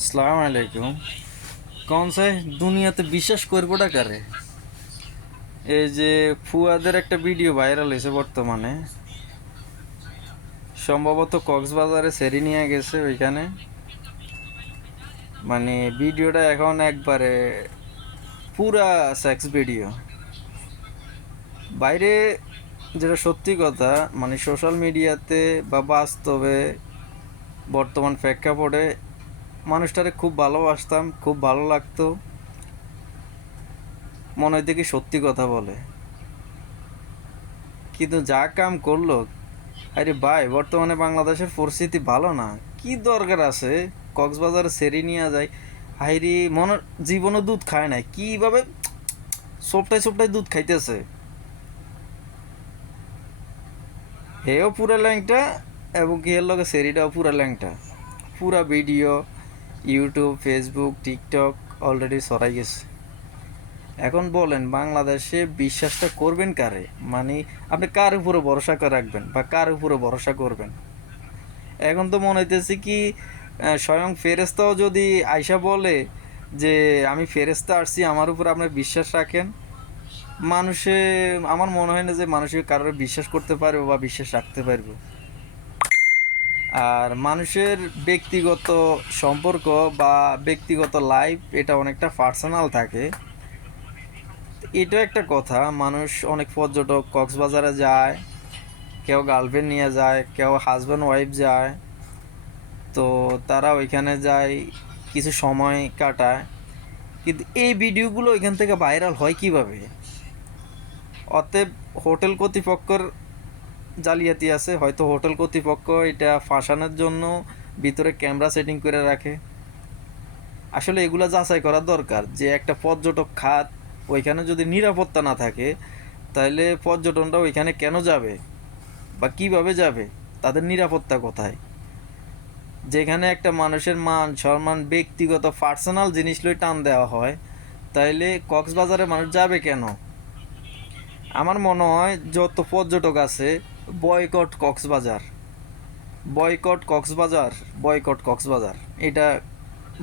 আসসালামু আলাইকুম। কোন সে দুনিয়াতে বিশ্বাস করবোটা কারে? এই যে ফুয়াদের একটা ভিডিও ভাইরাল হয়েছে বর্তমানে, সম্ভবত কক্সবাজারে সেরি নিয়ে গেছে ওইখানে। মানে ভিডিওটা এখন একবারে পুরা সেক্স ভিডিও। বাইরে যেটা সত্যি কথা, মানে সোশ্যাল মিডিয়াতে বা বাস্তবে বর্তমান প্রেক্ষাপটে মানুষটারে খুব ভালোবাসতাম, খুব ভালো লাগতো, মনে হইতে কি সত্যি কথা বলে। কিন্তু যা কাম করলো, আরে ভাই বর্তমানে বাংলাদেশের পরিস্থিতি ভালো না। কি দরকার আছে কক্সবাজারে সেরি নিয়ে যায়? হাইরি মনে জীবনও দুধ খায় নাই, কিভাবে সোপটায় সোপটায় দুধ খাইতেছে। হেও পুরা ল্যাংটা, এবং কি এর লগে সেরিটাও পুরা ল্যাংটা। পুরা video YouTube, Facebook, TikTok already ছড়াই গেছে। এখন বলেন বাংলাদেশে বিশ্বাসটা করবেন কারে? মানে আপনি কার উপরে ভরসা করে রাখবেন বা কার উপরে ভরসা করবেন? এখন তো মনে হইতেছে কি স্বয়ং ফেরেস্তাও যদি আয়সা বলে যে আমি ফেরেস্তা আসছি, আমার উপর আপনার বিশ্বাস রাখেন, মানুষে আমার মনে হয় না যে মানুষের কারোর বিশ্বাস করতে পারবে বা বিশ্বাস রাখতে পারবে। আর মানুষের ব্যক্তিগত সম্পর্ক বা ব্যক্তিগত লাইফ এটা অনেকটা পার্সোনাল থাকে। এটা একটা কথা। মানুষ অনেক পর্যটক কক্সবাজারে যায়, কেউ গার্লফ্রেন্ড নিয়ে যায়, কেউ হাজব্যান্ড ওয়াইফ যায়। তো তারা ওইখানে যায়, কিছু সময় কাটায়। কিন্তু এই ভিডিওগুলো ওইখান থেকে ভাইরাল হয় কিভাবে? অতএব হোটেল কর্তৃপক্ষের জালিয়াতি আছে। হয়তো হোটেল কর্তৃপক্ষ এটা ফাঁসানোর জন্য ভিতরে ক্যামেরা সেটিং করে রাখে। আসলে এগুলো যাচাই করা দরকার যে একটা পর্যটক খাত, ওইখানে যদি নিরাপত্তা না থাকে তাহলে পর্যটনটা ওইখানে কেন যাবে বা কিভাবে যাবে? তাদের নিরাপত্তা কোথায়? যেখানে একটা মানুষের মান সম্মান, ব্যক্তিগত পার্সোনাল জিনিস লই টান দেওয়া হয়, তাইলে কক্সবাজারে মানুষ যাবে কেন? আমার মনে হয় যত পর্যটক আছে, boycott Cox's Bazar, boycott Cox's Bazar, boycott Cox's Bazar, এটা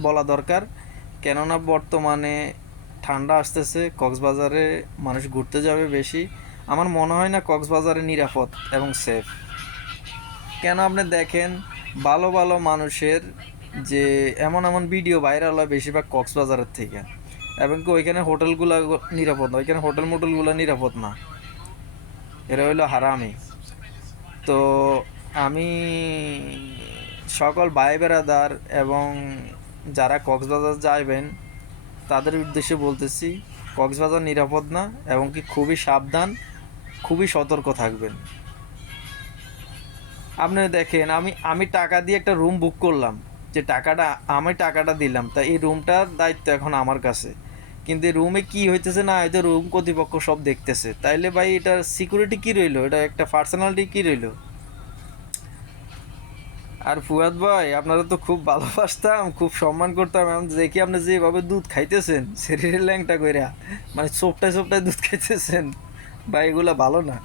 বলা দরকার। কেননা বর্তমানে ঠান্ডা আসতেছে, কক্সবাজারে মানুষ ঘুরতে যাবে বেশি। আমার মনে হয় না কক্সবাজারে নিরাপদ এবং সেফ। কেন আপনি দেখেন, ভালো ভালো মানুষের যে এমন এমন ভিডিও ভাইরাল হয় বেশিরভাগ কক্সবাজারের থেকে, এবং কি ওইখানে হোটেলগুলো নিরাপদ না, ওইখানে হোটেল মোটেলগুলো নিরাপদ না। এরা হইলো হারামি। তো আমি সকল ভাই বেড়াদার এবং যারা কক্সবাজার যাইবেন তাদের উদ্দেশ্যে বলতেছি, কক্সবাজার নিরাপদ না, এবং কি খুবই সাবধান, খুবই সতর্ক থাকবেন। আপনি দেখেন, আমি আমি টাকা দিয়ে একটা রুম বুক করলাম, যে টাকাটা আমি টাকাটা দিলাম, তা এই রুমটার দায়িত্ব এখন আমার কাছে। কিন্তু এই রুমে কি হইতেছে না হয়তো রুম কর্তৃপক্ষ সব দেখতেছে, তাইলে ভাই এটার সিকিউরিটি কি রইলো? এটা একটা পার্সোনালিটি কি রইলো? আর ফুয়াদ ভাই, আপনারা তো খুব ভালোবাসতাম, খুব সম্মান করতাম, এখন দেখি আপনি যেভাবে দুধ খাইতেছেন শরীরের ল্যাংটা কইরা, মানে চোপটায় চোপটায় দুধ খাইতেছেন, ভাই এগুলা ভালো না।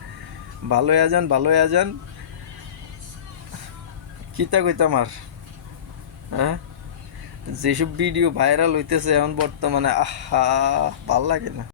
ভালো হয়ে যান, ভালো হয়ে যান। কিতা কইতাম আর, হ্যাঁ? যেসব ভিডিও ভাইরাল হইতেছে এখন বর্তমানে, আহা, ভাল লাগে না।